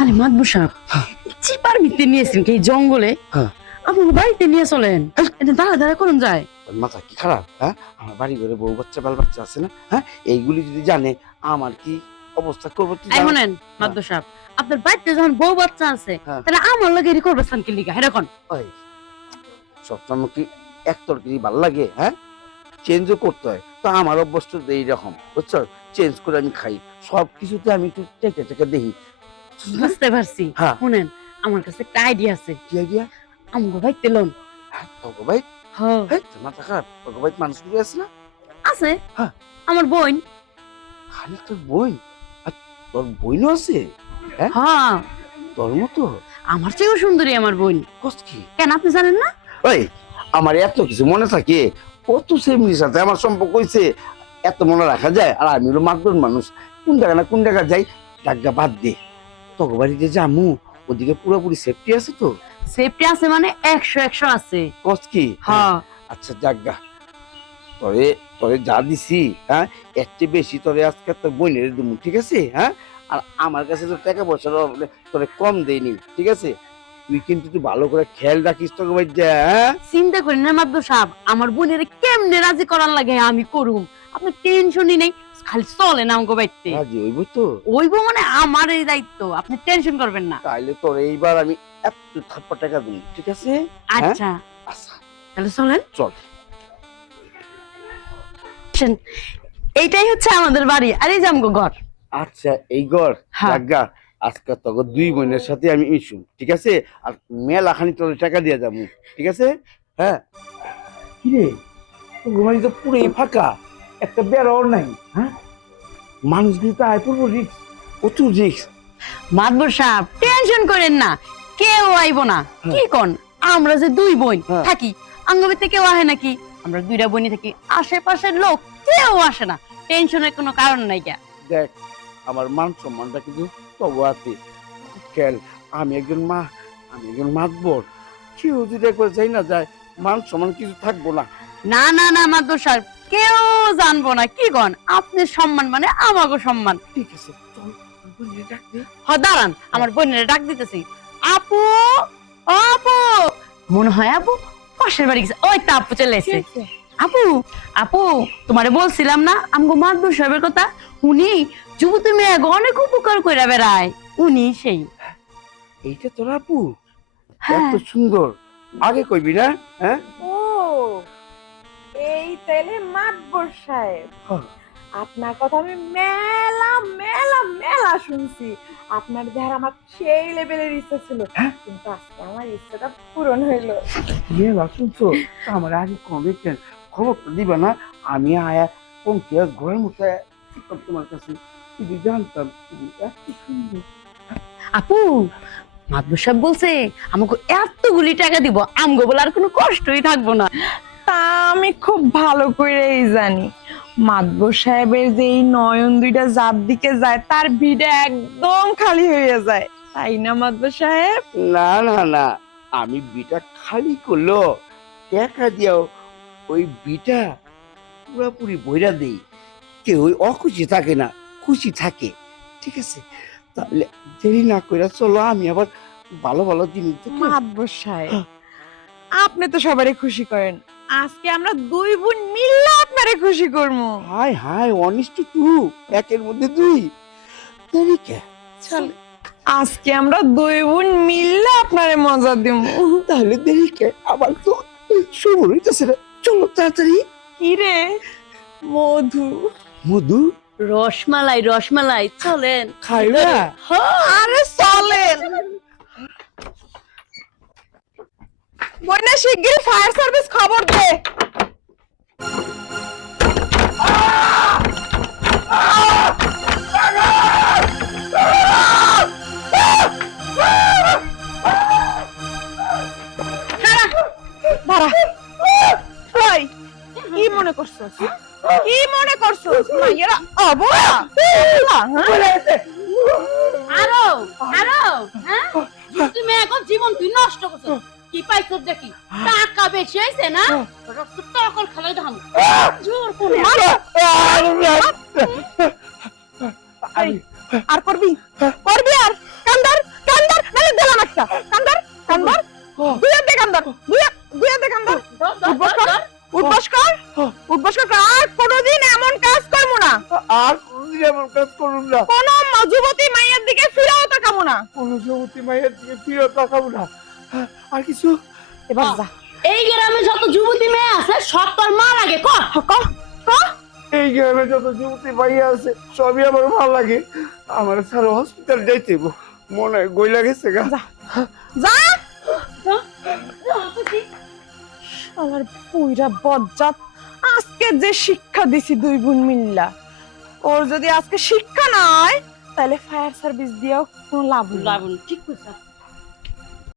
আরে মাদবু সাহেব চিপার ভিতরে নিয়েছেন কি জঙ্গলে? হ্যাঁ। বাড়িতে নিয়ে চলেন। এটা দাঁড়া দাঁড়া করুন যায়। মাথা কি খারাপ হ্যাঁ? আমার বাড়ি ঘরে বউ বাচ্চা বাল বাচ্চা আছে না হ্যাঁ? এইগুলি যদি জানে আমার কি অবস্থা করব? শোনেন সাহেব আপনার বাড়িতে যখন বউ বাচ্চা আছে হ্যাঁ। তাহলে আমার লাগে করবে লিগা সবসময় কি এক তরকারি ভালো লাগে হ্যাঁ? চেঞ্জও করতে হয় তো আমার অভ্যস্ত এইরকম বুঝছ? চেঞ্জ করে আমি খাই সব কিছুতে আমি একটু টেকে টেকে দেখি বুঝতে পারছি। হ্যাঁ। শুনেন আমার কাছে একটা আইডিয়া আছে। কি আইডিয়া আমগো ভাইতে লোন হ্যাঁ তোকে ভাই? হ্যাঁ হ্যাঁ তোর মাথা খারাপ। ভাই মানুষগুলো আছে না? আছে। হ্যাঁ। আমার বোন। খালি তোর বই আর তোর বইনও আছে? হ্যাঁ? তোর মতো? আমার চেয়েও সুন্দরী আমার বোন। কষ্ট কি? কেন আপনি জানেন না? ওই আমার এত কিছু মনে থাকে কত সেমনির সাথে আমার সম্পর্ক হয়েছে এত মনে রাখা যায়? আর আমি হলো মানুষ। কোন জায়গা না কোন জায়গা যাই টাকা বাদ দে। তোকে বাড়িতে জামু ওদিকে পুরোপুরি সেফটি আছে তো? সেফটি আছে মানে একশো একশো আছে। কি? হ্যাঁ। আচ্ছা তরে তরে যা দিছি হ্যাঁ এর চেয়ে বেশি তরে আজকে তোর বোনের দিমু ঠিক আছে? হ্যাঁ? আর আমার কাছে তো টাকা পয়সা তোরে কম দেয়নি ঠিক আছে? তুই কিন্তু তুই ভালো করে খেয়াল রাখিস তোকে হ্যাঁ? চিন্তা করি না মাদ্দ সাহেব আমার বোনের কেমনে রাজি করার লাগে আমি করুম। আপনি টেনশনই নেই খালি চলে না আমাকে বাইতে হইব তো। ওইব মানে আমার এই দায়িত্ব আপনি টেনশন করবেন না। তাইলে তোর এইবার আমি এত থাপ্পা টাকা দিই ঠিক আছে? আচ্ছা। আচ্ছা। তাহলে চলেন। চল। এইটাই হচ্ছে আমাদের বাড়ি আর এই যে আমগো ঘর। আচ্ছা এই হ্যাঁ। জাগা আজকে তোকে দুই বোনের সাথে আমি মিশুম ঠিক আছে? আর মেলা খানি তোর টাকা দিয়ে যাব ঠিক আছে? হ্যাঁ? কিরে? তো পুরোই ফাঁকা। একটা বেড়াও নাই হ্যাঁ? মানুষ কিন্তু আয় পড়ব রিক্স প্রচুর রিক্স মাদবর সাহেব টেনশন করেন না কেউ আইব না। হ্যাঁ। কি কোন? আমরা যে দুই বোন হ্যাঁ। থাকি আঙ্গবিতে কেউ আহে নাকি? আমরা দুইটা বোনই থাকি আশেপাশের লোক কেউ আসে না। টেনশনের কোনো কারণ নাই গা দেখ আমার মান সম্মানটা কিন্তু তবু আছে। খেল আমি একজন মা আমি একজন মাতবর। কেউ যদি একবার যাই না যায় মান সম্মান কিছু থাকব না। না না না মাদবর সাহেব কেউ জানব না। কি কন আপনার সম্মান মানে আমাগো সম্মান। ঠিক আছে। হ দাঁড়ান আমার বোনের ডাক দিতেছি। আপু আপু মনে হয় আপু পাশের বাড়ি গেছে। ওই তো আপু চলে এসে আপু আপু তোমারে বলছিলাম না আমগো মাদবর সাহেবের কথা উনি যুবতী মেয়ে অনেক উপকার করে বেড়ায়। উনি সেই। এইটা তোর আপু? হ্যাঁ। এত সুন্দর। আগে কইবি না হ্যাঁ? ও। এই তাইলে মাতবর সাহেব হ্যাঁ। আপনার কথা আমি মেলা মেলা মেলা শুনছি। আপনার দেখার আমার সেই লেভেলের ইচ্ছা ছিল। হ্যাঁ? কিন্তু আজকে আমার ইচ্ছাটা পূরণ হইল। মেলা শুনছো? তা আমার আগে কবে কেন খবর তো দিবা না। আমি আয়া মতো ছিলাম তোমার কাছে। জানতাম তুমি এত সুন্দর। আপু মাদবর সাহেব বলছে আমাকে এতগুলি টাকা দিব আমগো বলে আর কোনো কষ্টই থাকব না। তা আমি খুব ভালো করেই জানি। মাতবর সাহেবের যে এই নয়ন দুইটা যার দিকে যায় তার ভিড়ে একদম খালি হয়ে যায়। তাই না মাতবর সাহেব? না না না আমি বিটা খালি করল। টাকা দিয়াও ওই বিটা পুরোপুরি বইরা দেই। কেউ ওই অখুশি থাকে না খুশি থাকে। ঠিক আছে? তাহলে দেরি না করে চলো আমি আবার ভালো ভালো জিনিস দেখে মাতবর সাহেব আপনি তো সবারই খুশি করেন। আজকে আমরা দুই বোন মিললে আপনারে খুশি করব। হাই হাই অনিষ্ট টু একের মধ্যে দুই। দেরি কে? চল আজকে আমরা দুই বোন মিললে আপনারে মজা দিব। তাহলে দেরি কে? আবার তো শুভ হইতেছে না চলো তাড়াতাড়ি। কি রে? মধু। মধু? রসমালাই রসমালাই চলেন। খাইবা? আরে চলেন। বইনা শিগগিরই ফায়ার সার্ভিস খবর দে। কি মনে করছস? কি মনে করছস? মাইয়েরা অবলা অবলা, হ্যাঁ? আরও আরও হ্যাঁ? তুমি এখন জীবন তুই নষ্ট পাইছো দেখি। টাকা বেশি হয়েছে না তখন খেলাই দাম জোর করে। হ্যাঁ। হ্যাঁ। আর করবি? হ্যাঁ। করবি আর? কান্দার কান্দার। নালে দিলাম একটা কান্দার কান্দার। দুই দে কান্দার। দুই দে কান্দার। উদ্বাস কর উদ্বাস কর। উদ্বাস কর আর কোনোদিন এমন কাজ করব না। আর কোনোদিন এমন কাজ করব না। কোন যুবতী মায়ের দিকে ফিরেও তাকাবো না। কোন যুবতী মায়ের দিকে ফিরেও তাকাবো না। আর কিছু? এবার। যা। এই গ্রামে যত যুবতী মেয়ে আছে সব তোর মা লাগে ক? ক। এই গ্রামে যত যুবতী মাইয়া আছে সবই আমার ভালো লাগে। আমার স্যার হসপিটাল যাইতে মনে গা। যা। যা। আমার পুইরা বজ্জাত। আজকে যে শিক্ষা দিছি দুই বোন মিল্লা ওর যদি আজকে শিক্ষা নাই তাহলে ফায়ার সার্ভিস দিয়েও কোনো লাভ লাবণ ঠিক কইছা